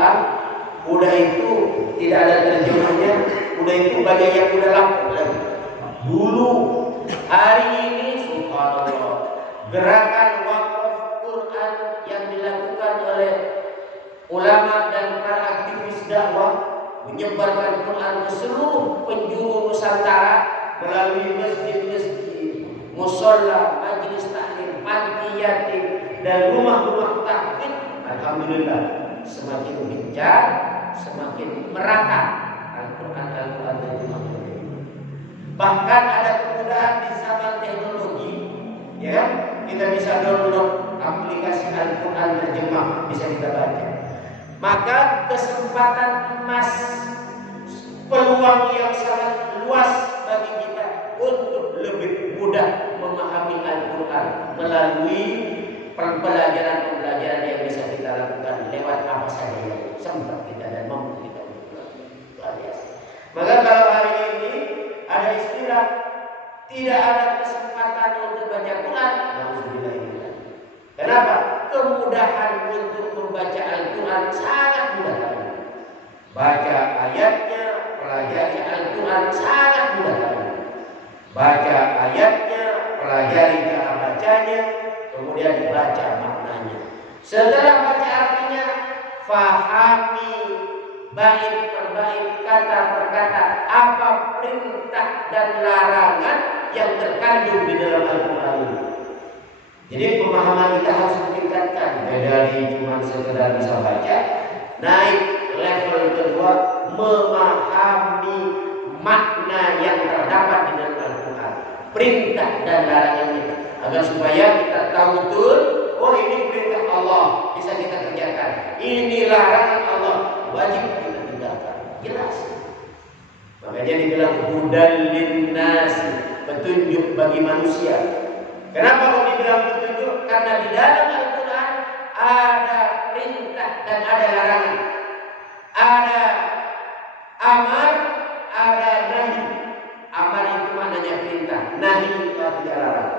Al-Quran. Kuda itu tidak ada terjemahnya. Kuda itu bagian yang kuda lampu lagi. Dulu, hari ini subhanallah, gerakan wakaf Quran yang dilakukan oleh ulama dan para aktivis dakwah menyebarkan Quran ke seluruh penjuru Nusantara melalui masjid-masjid, mushola, majelis taklim, panti yatim, dan rumah-rumah tahfidz. Alhamdulillah, semakin gencar, semakin merata Al-Quran terjemah. Bahkan ada kemudahan di zaman teknologi, ya, kita bisa download aplikasi Al-Quran terjemah, bisa kita baca. Maka kesempatan emas, peluang yang sangat luas bagi kita untuk lebih mudah memahami Al-Quran melalui pembelajaran yang bisa kita lakukan lewat apa saja yang sempat kita dan mampu kita lakukan. Maka kalau hari ini ada istilah tidak ada kesempatan untuk baca Quran, alhamdulillah. Kenapa? Kemudahan untuk membaca Al-Quran sangat mudah. Baca ayatnya, pelajari Al-Quran sangat mudah. Baca ayatnya, pelajari cara bacanya, kemudian baca maknanya. Setelah baca artinya, fahami bait per bait, kata per kata, apa perintah dan larangan yang terkandung di dalam Al-Quran ini. Jadi pemahaman kita harus ditingkatkan dari cuma sekedar bisa baca, naik level kedua, memahami makna yang terdapat di dalam Al-Quran, perintah dan larangannya, agar supaya kita tahu betul, oh ini perintah Allah bisa kita kerjakan, ini larangan Allah wajib kita tinggalkan, jelas. Makanya dibilang hudal linnas, petunjuk bagi manusia. Kenapa kok dibilang petunjuk? Karena di dalam Al-Quran ada perintah dan ada larangan, ada amar, ada nahi. Amar itu maknanya perintah, nahi itu artinya larang.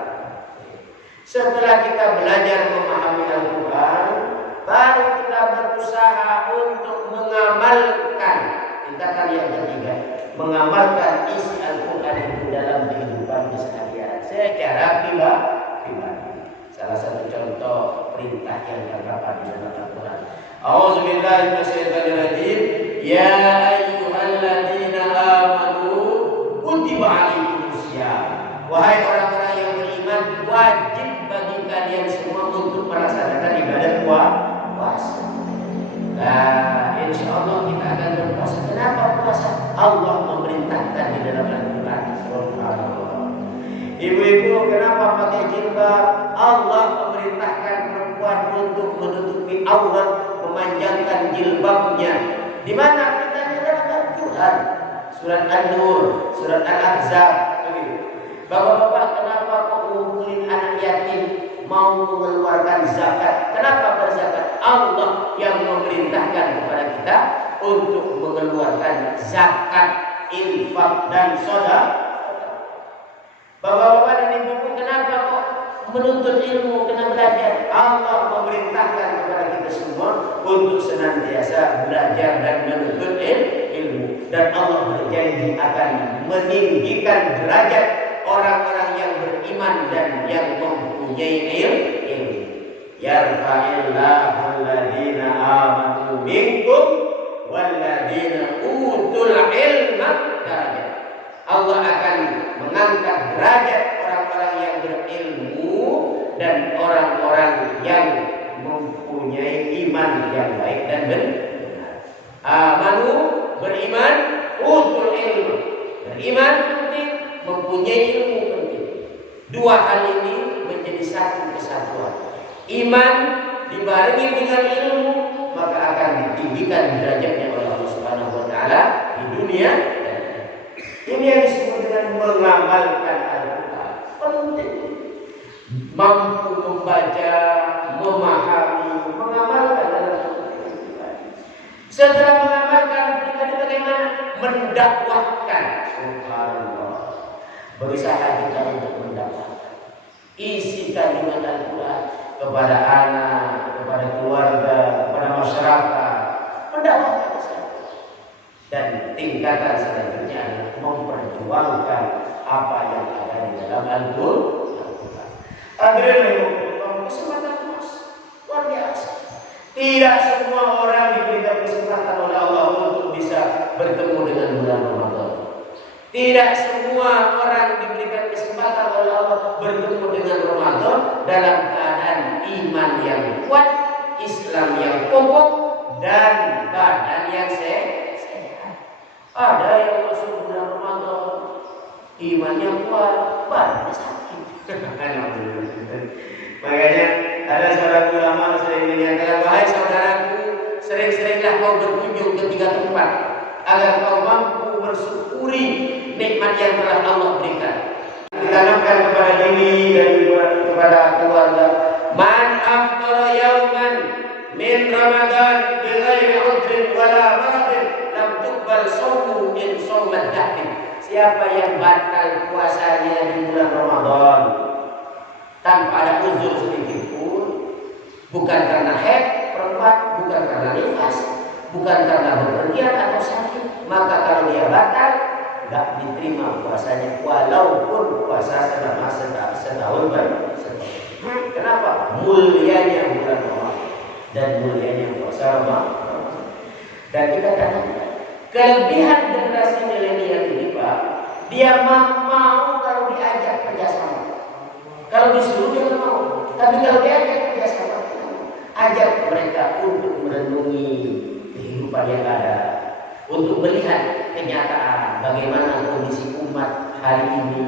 Setelah kita belajar memahami Al-Quran, baru kita berusaha untuk mengamalkan. Tingkatan yang ketiga, mengamalkan isi Al-Quran itu dalam kehidupan sehari-hari secara pribadi. Salah satu contoh perintah yang terdapat di dalam Al-Quran. A'udzubillahi minasyaitonirrajim. Ya ayyuhalladzina amanu kutiba alaikumusiyam. Wahai orang-orang yang beriman, wajib bagi kalian semua untuk melaksanakan ibadah puasa. Nah, insya Allah kita akan berpuasa. Kenapa puasa? Allah memerintahkan di dalam Al-Quran. Subhanallah. Ibu-ibu, kenapa pakai jilbab? Allah memerintahkan perempuan untuk menutupi aurat, memanjangkan jilbabnya. Di mana? Kita di dalam Al-Quran. Surat An-Nur, surat Al-Ahzab. Bapak-bapak, kenapa kok ngumpulin anak yatim mau mengeluarkan zakat? Kenapa berzakat? Allah yang memerintahkan kepada kita untuk mengeluarkan zakat, infak dan sedekah. Bapak-bapak dan ibu-ibu, kenapa kok menuntut ilmu, kena belajar? Allah memerintahkan kepada kita semua untuk senantiasa belajar dan menuntut ilmu. Dan Allah berjanji akan meninggikan derajat orang-orang yang beriman dan yang mempunyai ilmu. Yarfa'illahu alladhina amanu minkum walladhina utul ilma darajat. Allah akan mengangkat derajat orang-orang yang berilmu dan orang-orang yang mempunyai iman yang baik dan benar. Amanu, beriman, utul ilmu. Beriman penting, mempunyai ilmu penting. Dua hal ini menjadi satu kesatuan. Iman dibarengi dengan ilmu, maka akan ditinggikan derajatnya oleh Allah Subhanahu wa taala di dunia dan akhirat. Ini yang disebut dengan mengamalkan Al-Quran. Penting. Mampu membaca, memahami, mengamalkan dalam kehidupan. Setelah mengamalkan, pribadi bagaimana? Mendakwahkan. Subhanallah. Berusaha kita untuk mendakwahkan. Isi kandungan Al-Quran kepada anak, kepada keluarga, kepada masyarakat. Dan tingkatan selanjutnya adalah memperjuangkan apa yang ada di dalam Al-Quran. Kesempatan emas luar biasa. Tidak semua orang diberikan kesempatan oleh Allah untuk bisa bertemu dengan bulan Ramadan. Tidak semua orang diberikan kesempatan oleh Allah bertemu dengan Ramadan dalam keadaan iman yang kuat, Islam yang kokoh, dan badan yang sehat. Ada yang masuk bulan Ramadan, imannya kuat, badannya sakit. Makanya ada seorang ulama sering menyatakan, wahai saudaraku, sering-seringlah kau berkunjung ke 3 tempat agar kau mampu bersyukuri nikmat yang telah Allah berikan. Ditanamkan kepada diri dan kepada keluarga. Man afṭara yawman min Ramadan bighairi 'udhrin wala maradin lam tuqbal shawmuhu in shawma ad-dahr. Siapa yang batal puasanya di bulan Ramadan tanpa ada uzur sedikit pun, bukan karena haid perempuan, bukan karena nifas, bukan karena bepergian atau sakit, maka kalau dia batal, nggak diterima puasanya walaupun puasa selama setahun. Kenapa? Mulianya bulan Ramadan dan mulianya puasa Ramadan. Dan kita katakan kelebihan generasi milenial ini, Pak, dia mau kalau diajak kerjasama. Kalau disuruh dia mau, tapi kalau diajak kerjasama, ajak mereka untuk merenungi kehidupan yang ada, untuk melihat kenyataan bagaimana kondisi umat hari ini.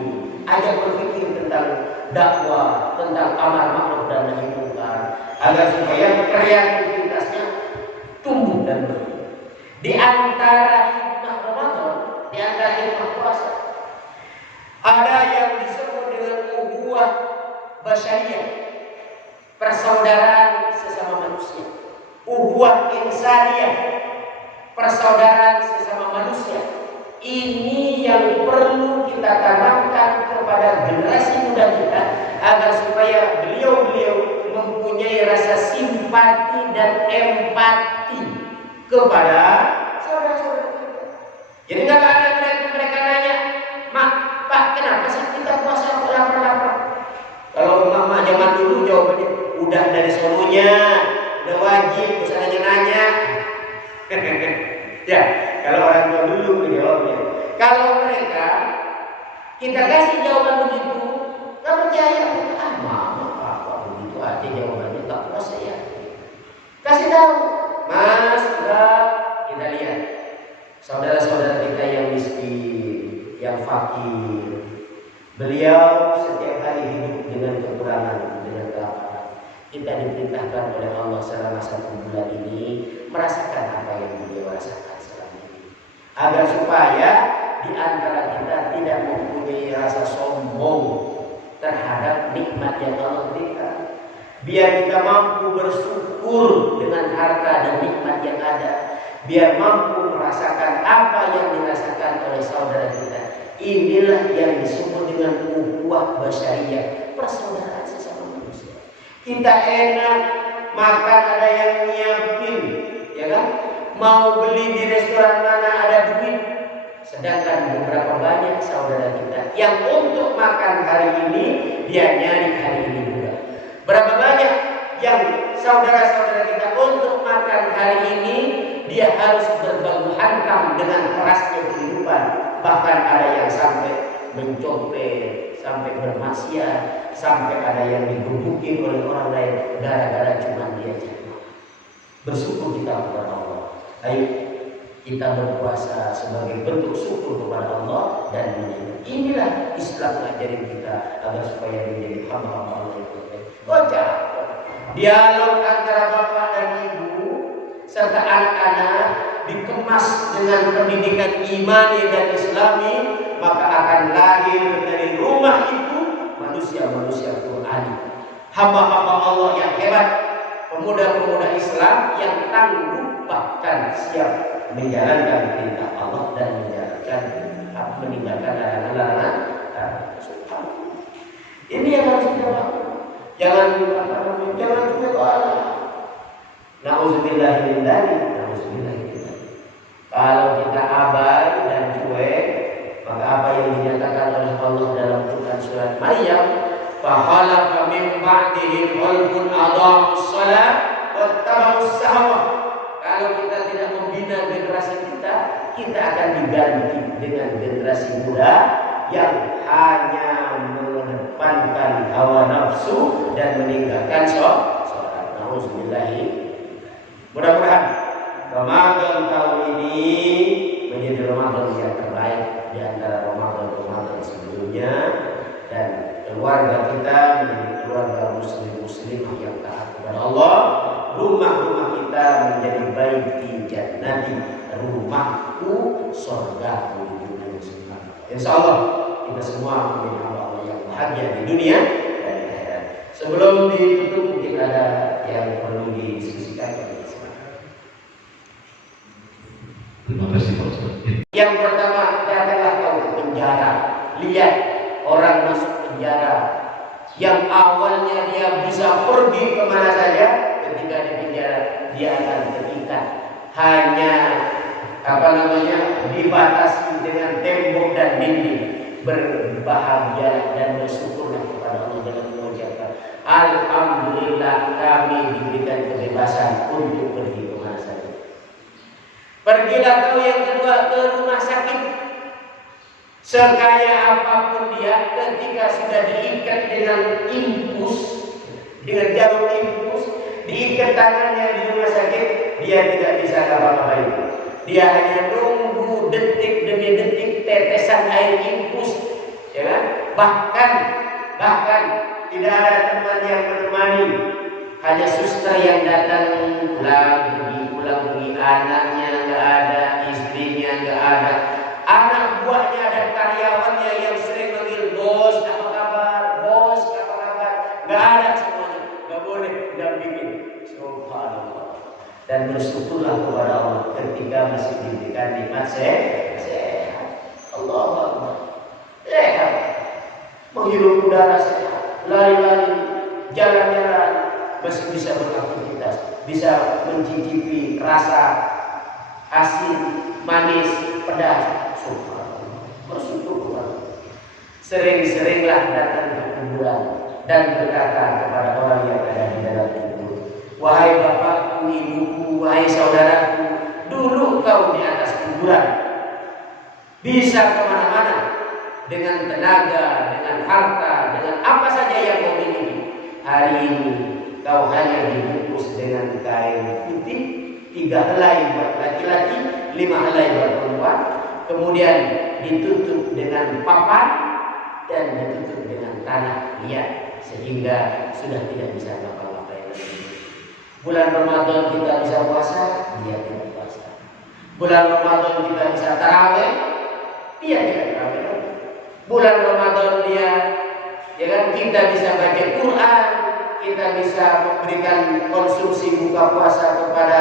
Ajak berpikir tentang dakwah, tentang amar ma'ruf dan nahi munkar, agar supaya kreativitasnya tumbuh dan berkembang. Di antara hikmah Ramadan, di antara hikmah puasa, ada yang disebut dengan ukhuwah basyariyah, persaudaraan sesama manusia. Ukhuwah insaniyah, persaudaraan sesama manusia. Ini yang perlu kita tanamkan kepada generasi muda kita agar supaya beliau-beliau mempunyai rasa simpati dan empati kepada saudara-saudara kita. Jadi kalau ada mereka nanya, "Mak, Pak, kenapa sih kita puasa lapar-lapar?" Kalau mama zaman dulu jawabannya, udah dari solonya, udah wajib, usah nanya-nanya. Ya, kalau orang tua dulu jawabnya. Kalau mereka kita kasih jawaban begitu, nggak percaya. Mama, papa begitu aja jawabannya, tak puasa ya. Kasih tahu, Mas, enggak. Kita lihat saudara-saudara kita yang miskin, yang fakir. Beliau setiap hari hidup dengan kekurangan, dengan kelaparan. Kita diperintahkan oleh Allah selama 1 bulan ini merasakan apa yang beliau rasakan selama ini, agar supaya di antara kita tidak mempunyai rasa sombong terhadap nikmat yang Allah berikan. Biar kita mampu bersyukur dengan harta dan nikmat yang ada. Biar mampu merasakan apa yang dirasakan oleh saudara kita. Inilah yang disebut dengan ukhuwah basyariyah, persaudaraan sesama manusia. Kita enak makan, ada yang nyiapin, ya kan? Mau beli di restoran mana ada duit. Sedangkan beberapa banyak saudara kita yang untuk makan hari ini dia nyari hari ini juga. Berapa banyak yang saudara-saudara kita untuk makan hari ini dia harus berbahu hantam dengan kerasnya kehidupan. Bahkan ada yang sampai mencopet, sampai bermaksiat, sampai ada yang digebukin oleh orang lain gara-gara cuma dia jamaah. Bersyukur kita kepada Allah. Ayo kita berpuasa sebagai bentuk syukur kepada Allah dan inilah Islam ngajarin kita agar supaya menjadi hamba-hamba Allah yang baik. Baca dialog antara bapak dan ibu serta anak-anak dikemas dengan pendidikan imani dan islami, maka akan lahir dari rumah itu manusia-manusia Qur'ani, hamba-hamba Allah yang hebat, pemuda-pemuda Islam yang tangguh bahkan siap menjalankan perintah Allah dan meninggalkan larangan-larangan. Ini yang harus kita lakukan. Jangan cuek Allah. Nauzubillah min dzalik. Kalau kita abai dan cuek, maka apa yang dinyatakan oleh Allah dalam Quran surat Maryam, "Fakhalafa min ba'dihim khalqun adha'us shalah wattaba'us syahwah." Kalau kita tidak membina generasi kita, kita akan diganti dengan generasi muda yang hanya mengedepankan hawa nafsu dan meninggalkan sholat. Nauzubillahi. Mudah-mudahan Ramadan tahun ini menjadi Ramadan yang terbaik di antara Ramadan sebelumnya, dan keluarga kita menjadi keluarga muslimah yang taat kepada Allah. Rumah-rumah kita menjadi baiti jannati, rumahku surgaku di dunia semua. Insyaallah kita semua menjadi hamba yang bahagia di dunia dan di akhirat. Sebelum ditutup mungkin ada yang perlu didiskusikan. Terima kasih Pak Ustaz. Yang pertama, datanglah kau ke penjara. Lihat orang masuk penjara yang awalnya dia bisa pergi kemana saja, ketika di penjara dia akan terikat, hanya dibatasi dengan tembok dan dinding. Berbahagia dan bersyukurlah kepada Allah dengan mengucapkan alhamdulillah kami diberikan kebebasan untuk pergi kemana saja. Pergilah kau yang kedua ke rumah sakit. Sekaya apapun dia, ketika sudah diikat dengan infus, dengan jarum infus, diikat tangannya di rumah sakit, dia tidak bisa ngapa-ngapain. Dia hanya nunggu detik demi detik tetesan air infus, ya kan? Bahkan tidak ada teman yang menemani, hanya suster yang datang pulang pergi, anaknya nggak ada, istrinya nggak ada, anak buahnya dan karyawannya yang sering manggil bos apa kabar, bos apa kabar, nggak ada semuanya, nggak boleh dampingin. Subhanallah. Dan bersyukurlah kepada Allah ketika masih diberikan nikmat sehat. Allahu Akbar. Sehat, menghirup udara sehat, lari-lari, jalan-jalan, masih bisa beraktivitas, bisa mencicipi rasa asin, manis, pedas. Subhanallah. Bersyukur kepada Allah. Sering-seringlah datang ke kuburan dan berkata kepada orang yang ada di dalam kubur, wahai bapakku, ibuku, wahai saudaraku, dulu kau di atas kuburan bisa kemana-mana dengan tenaga, dengan harta, dengan apa saja yang kau miliki. Hari ini kau hanya dibungkus dengan kain putih, 3 helai buat laki-laki, 5 helai buat perempuan, kemudian ditutup dengan papan dan ditutup dengan tanah liat, sehingga sudah tidak bisa ngapa-ngapain lagi. Bulan Ramadan kita bisa puasa, dia tidak puasa. Bulan Ramadan kita bisa tarawih, dia tidak tarawih. Bulan Ramadan dia, ya kan, kita bisa baca Quran, kita bisa memberikan konsumsi buka puasa kepada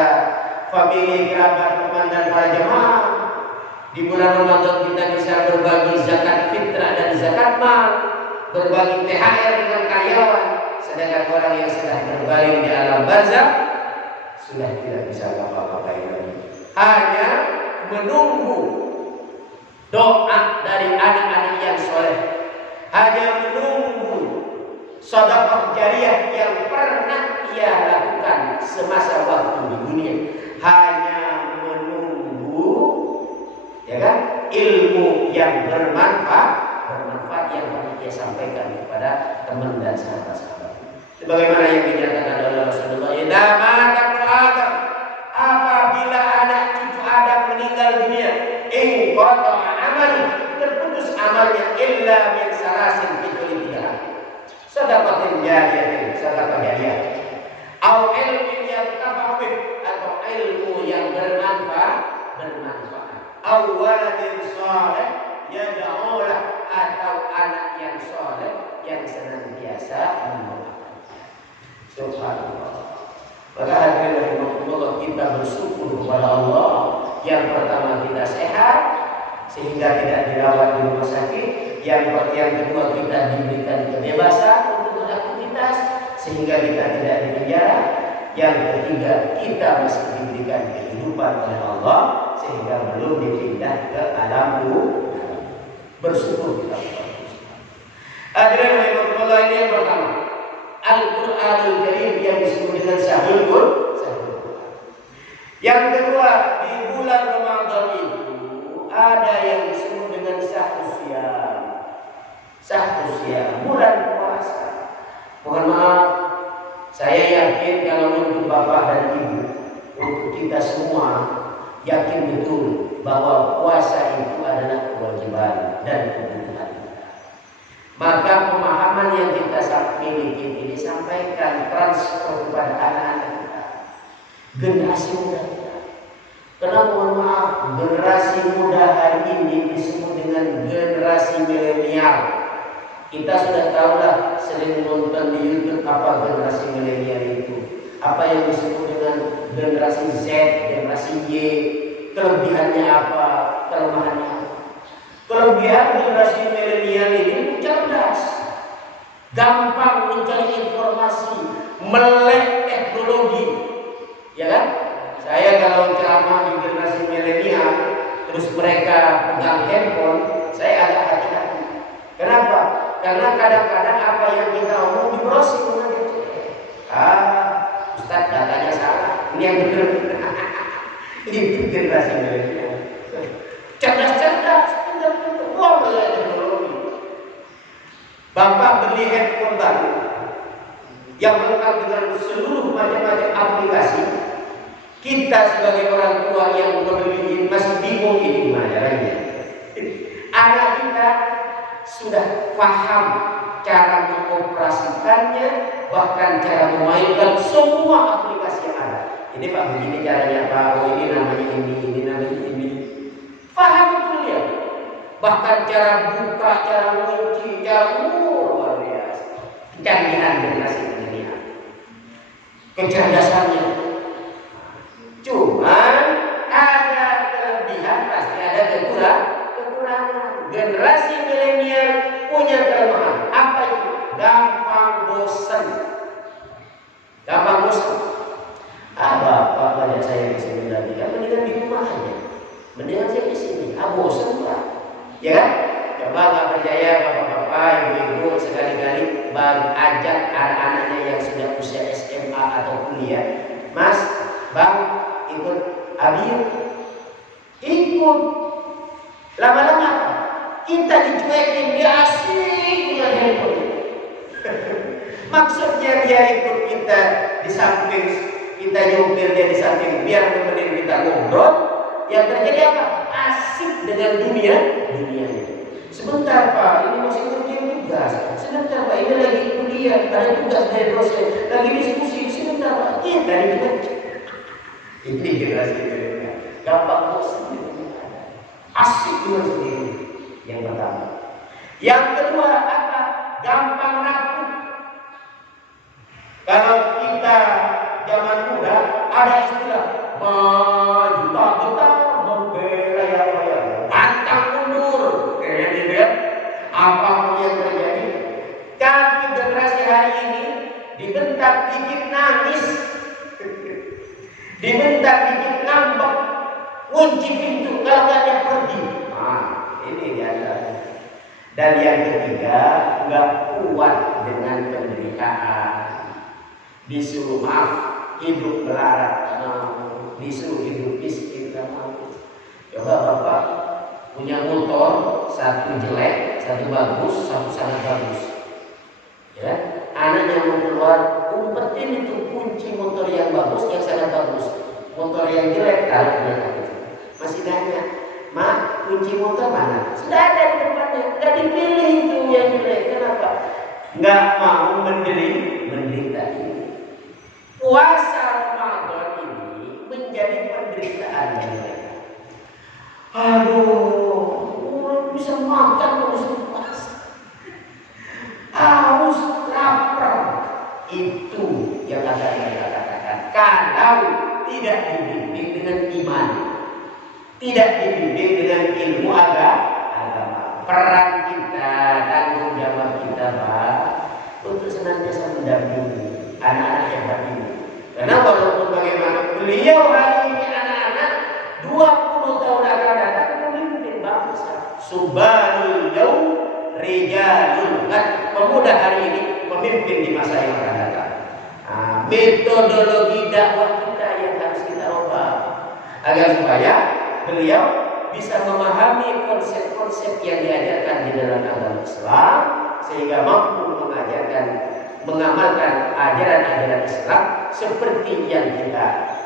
famili, kerabat, teman dan para jemaah. Di bulan Ramadan kita bisa berbagi zakat fitrah dan zakat mal, berbagi THR dengan karyawan. Sedangkan orang yang sedang berbaring di alam barzakh sudah tidak bisa ngapa-ngapain lagi, hanya menunggu doa dari anak-anak yang soleh, hanya menunggu sedekah jariah yang pernah ia lakukan semasa waktu di dunia, hanya menunggu, ya kan, ilmu yang bermanfaat yang pernah dia sampaikan kepada teman dan sahabat-sahabat. Sebagaimana yang dinyatakan oleh Rasulullah, apabila anak cucu Adam meninggal dunia, inqata'a amali, terputus amalnya, illa min salasin, kecuali 3. Sedekah jariyah, sedekah jariyah, au ilmin yantafa'u bih, atau ilmu yang bermanfaat, au waladin saleh yad'u lahu, atau anak yang soleh yang senantiasa mendoakan. Subhanallah. Maka hadirin rahimakumullah, kita bersyukur kepada Allah. Yang pertama, kita sehat sehingga tidak dirawat di rumah sakit. Yang kedua, kita diberikan kebebasan untuk beraktivitas sehingga kita tidak di penjara. Yang ketiga, kita masih diberikan kehidupan oleh Allah sehingga belum dipindah ke alam bersyukur kita. Hadirin rahimakumullah, ini yang pertama. Al-Qur'anul Karim yang disebut dengan Syahrul Qur'an. Yang kedua, di bulan Ramadan itu ada yang disebut dengan Syahrus Syiyam. Syahrus Syiyam, bulan puasa. Mohon maaf, saya yakin kalau untuk Bapak dan Ibu, untuk kita semua yakin betul bahwa puasa itu adalah kewajiban dan kebutuhan kita. Maka pemahaman yang kita miliki ini sampaikan, transfer kepada anak-anak kita, generasi muda kita. Karena mohon maaf, generasi muda hari ini disebut dengan generasi milenial. Kita sudah tahu lah, sering nonton di YouTube apa generasi milenial itu, apa yang disebut dengan generasi Z, generasi Y, kelebihannya apa, kelemahannya apa. Kelebihan generasi milenial ini cerdas, gampang mencari informasi, melek teknologi, ya kan? Saya kalau ceramah di generasi milenial, terus mereka pegang handphone, saya agak hati-hati. Kenapa? Karena kadang-kadang apa yang kita omong di browsing Ustaz datanya salah, ini yang benar. Itu generasi milenial. Cerdas-cerdas, pintar-pintar, wah belajar teknologi. Bapak beli handphone baru yang lengkap dengan seluruh macam-macam aplikasi. Kita sebagai orang tua yang membeli masih bingung ini gimana caranya. Anak kita sudah paham cara mengoperasikannya, bahkan cara memainkan semua aplikasi yang ada. Ini Pak, begini caranya Pak, oh ini namanya ini namanya ini. Paham betul dia. Bahkan cara buka, cara mengunci, cara luar biasa. Kecanggihan generasi milenial, kecerdasannya. Cuman ada kelebihan, pasti ada kekurangan. Generasi milenial punya kelemahan. Apa itu? Gampang bosan. Bapak banyak saya di sini lagi. Kan mendingan di rumah aja. Mendingan saya di sini. Bosan Pak. Ya kan? Coba nggak percaya bapak-bapak, ibu-ibu sekali-kali ajak anak-anaknya yang sudah usia SMA atau kuliah. Mas, Bang, ikut Abi, ikut. Lama-lama kita dicuekin, dia asik dengan handphone. Maksudnya dia ikut kita di samping, kita nyupir dia di samping, biar nemenin kita ngobrol. Yang terjadi apa? Asik dengan dunianya. Sebentar Pak, ini masih ngerjain tugas. Sebentar Pak, ini lagi kuliah, ada tugas dari dosen, lagi diskusi. Sebentar Pak, kita dicuekin. Ini generasi milenial, gampang bosan, asik dengan sendiri. Yang pertama. Yang kedua apa? Gampang rapuh. Kalau kita zaman muda ada istilah berjuta-juta memberaya-raya, pantang mundur, kayak gitu ya. Apapun yang terjadi, tapi generasi hari ini dibentak dikit nangis, dibentak dikit ngambek, kunci pintu kalau nggak ada pergi. Ini dia. Dan yang ketiga, nggak kuat dengan penderitaan. Disuruh maaf, hidup melarat, disuruh hidup miskin, nggak mau. Coba Bapak punya motor, satu jelek, satu bagus, satu sangat bagus. Ya, anaknya mau keluar, umpetin itu kunci motor yang bagus, yang sangat bagus. Motor yang jelek, taruh dia masih nanya, Mak, kunci motor mana? Sudah ada di depannya, nggak dipilih itu yang jelek. Kenapa? Nggak mau menderita ini. Puasa Ramadan ini menjadi penderitaan mereka. Aduh, bisa makan terus puasa. Haus, lapar. Itu yang akan mereka katakan. Kalau tidak dibimbing dengan iman, tidak dibimbing dengan ilmu agama, peran kita, tanggung jawab kita Pak, untuk senantiasa mendampingi anak-anak yang hebat ini. Karena walaupun bagaimana beliau hari ini anak-anak 20 masa yang akan datang. Metodologi dakwah kita yang harus kita ubah agar supaya beliau bisa memahami konsep-konsep yang diajarkan di dalam agama Islam sehingga mampu mengamalkan ajaran-ajaran Islam seperti yang kita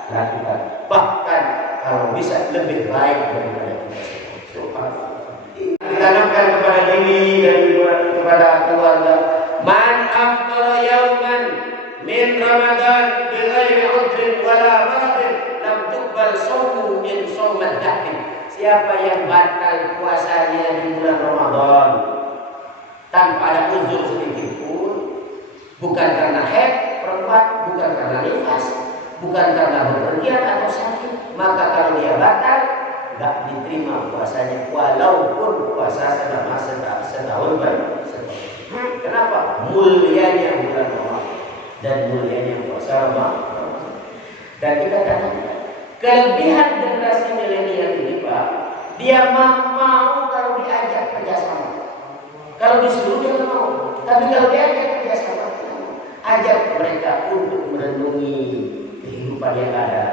lakukan, bahkan kalau bisa lebih baik daripada kita semua. Ditanamkan kepada diri dan kepada keluarga, man afdara yauman min Ramadan bi ghairi udrin wala maradin lam tuqbal shaumu min shaumad dahrin. Siapa yang batal puasanya di bulan Ramadan tanpa ada uzur sedikit pun, bukan karena haid perempuan, bukan karena nifas, bukan karena bepergian atau sakit, maka kalau dia batal tidak diterima puasanya walaupun puasa selama setahun baik. Kenapa? Mulianya bulan Ramadan dan mulianya puasa Ramadan. Dan kita katakan kelebihan generasi milenial ini, Pak, dia mau kalau diajak kerjasama. Kalau disuruh dia nggak mau, tapi kalau diajak kerjasama, ajak mereka untuk merenungi kehidupan yang ada,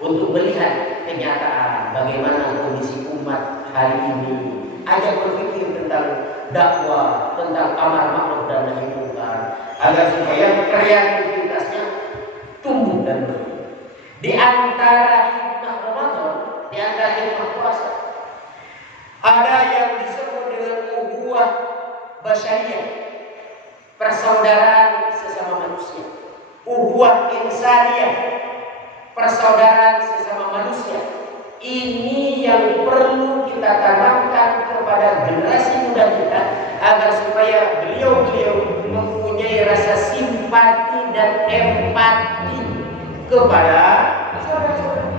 untuk melihat kenyataan bagaimana kondisi umat hari ini, ajak berpikir tentang dakwah, tentang amar ma'ruf dan nahi munkar, agar supaya kreativitasnya tumbuh dan berkembang. Di antara hikmah Ramadan, di antara hikmah puasa, ada yang disebut dengan ukhuwah basyariyah, persaudaraan sesama manusia. Ukhuwah insaniyah, persaudaraan sesama manusia. Ini yang perlu kita tanamkan kepada generasi muda kita agar supaya beliau-beliau mempunyai rasa simpati dan empati kepada saudara-saudara.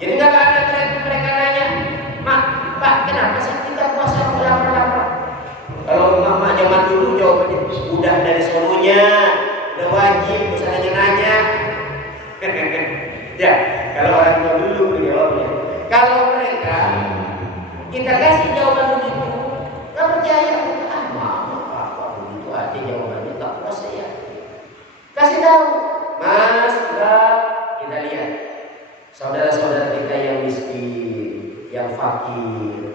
Jadi nggak ada mereka nanya, Pak, kenapa sih kita puasa lapar-lapar? Kalau mama zaman dulu jawabannya udah dari sononya, udah wajib, bisa nanya-nanya. Ya, kalau orang tua dulu jawabnya. Kalau mereka kita kasih jawaban begitu, nggak percaya. Mama apa begitu aja jawabannya, tak puasa ya. Kasih tahu, Mas, kita lihat saudara-saudara kita yang miskin, yang fakir.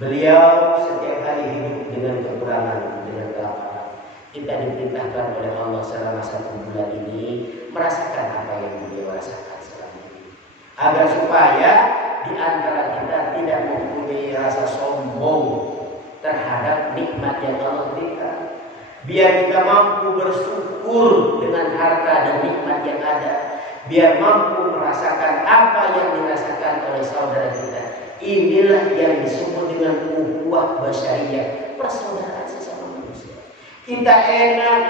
Beliau setiap hari hidup dengan kekurangan, dengan kelaparan. Kita diperintahkan oleh Allah selama 1 bulan ini merasakan apa yang beliau rasakan selama ini, agar supaya di antara kita tidak mempunyai rasa sombong terhadap nikmat yang Allah berikan. Biar kita mampu bersyukur dengan harta dan nikmat yang ada. Biar mampu merasakan apa yang dirasakan oleh saudara kita. Inilah yang disebut dengan ukhuwah basyariyah, persaudaraan sesama manusia. Kita enak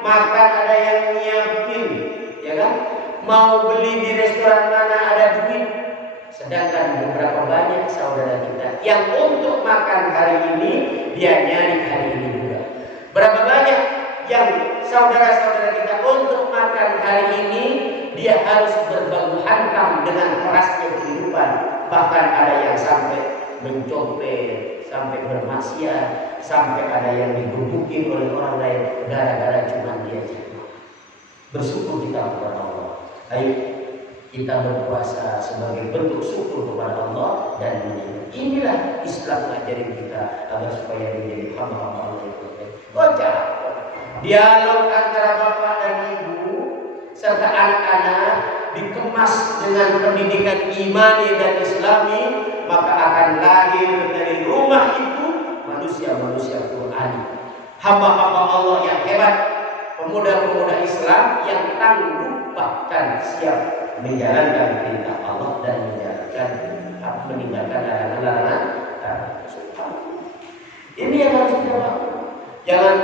makan, ada yang nyiapin, ya kan? Mau beli di restoran mana ada duit. Sedangkan beberapa banyak saudara kita yang untuk makan hari ini dia nyari hari ini juga. Berapa banyak yang saudara-saudara kita untuk makan hari ini dia harus berbahu hantam dengan kerasnya kehidupan. Bahkan ada yang sampai mencopet, sampai bermaksiat, sampai ada yang digebukin oleh orang lain gara-gara cuma dia cuma. Bersyukur kita kepada Allah. Ayo kita berpuasa sebagai bentuk syukur kepada Allah dan menyembah. Inilah Islam mengajarin kita agar supaya menjadi hamba-hamba Allah yang baik. Baca dialog antara bapak dan ibu serta anak-anak dikemas dengan pendidikan imani dan islami, maka akan lahir dari rumah itu manusia-manusia Qur'ani, hamba-hamba Allah yang hebat, pemuda-pemuda Islam yang tangguh bahkan siap menjalankan perintah Allah dan meninggalkan larangan-larangan. Ini yang harus kita lakukan. Jangan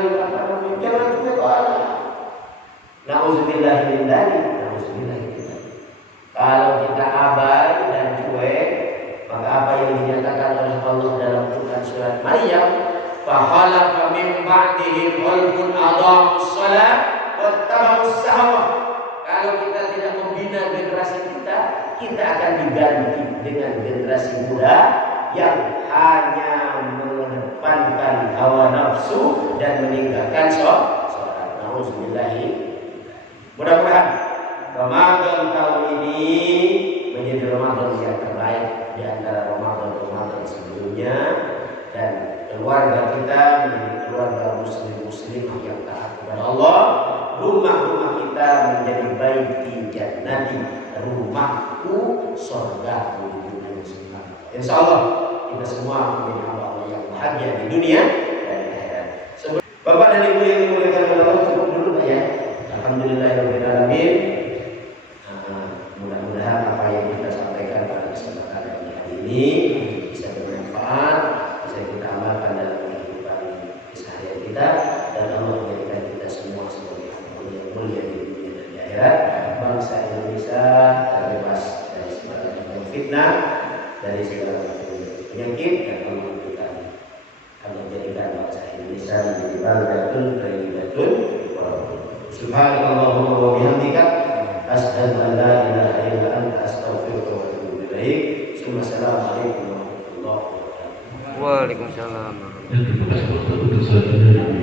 cuek Allah. Nauzubillah min dzalik. Kalau kita abai dan cuek, maka apa yang dinyatakan oleh Allah dalam Quran surat Maryam, fa khalaqa min ba'dihim khalqun adaa'us shalah wattaba'us syahwat. Kalau kita tidak membina generasi kita, kita akan diganti dengan generasi muda yang hanya mengedepankan hawa nafsu dan meninggalkan sholat. Nauzubillahi. Mudah-mudahan Ramadan tahun ini menjadi Ramadan yang terbaik di antara Ramadan sebelumnya, dan keluarga kita menjadi keluarga muslim-muslimah yang taat kepada Allah. Rumah-rumah kita menjadi baiti jannati, rumahku surga di dunia semua. Insya Allah kita semua menjadi hamba Allah yang bahagia di dunia dan akhirat. Bapak dan Ibu yang dimuliakan oleh Allah, cukup dulu Pak ya. Alhamdulillahirabbil alamin. Mudah-mudahan apa yang kita sampaikan pada kesempatan hari ini bisa bermanfaat, bisa kita amalkan dalam kehidupan keseharian kita, dan Allah menjadikan kita semua sebagai hamba yang mulia di dunia dan di akhirat. Bangsa Indonesia terbebas dari segala macam fitnah, dari segala macam penyakit, dan Allah memberikan, Allah menjadikan bangsa Indonesia menjadi baldatun thayyibatun. Subhanallahumma wa bihamdika asyhadu an la ilaha illa anta astaghfiruka wa atubu ilaik. Assalamualaikum warahmatullahi wabarakatuh. Waalaikumsalam. Ya, terima kasih Pak Ustaz untuk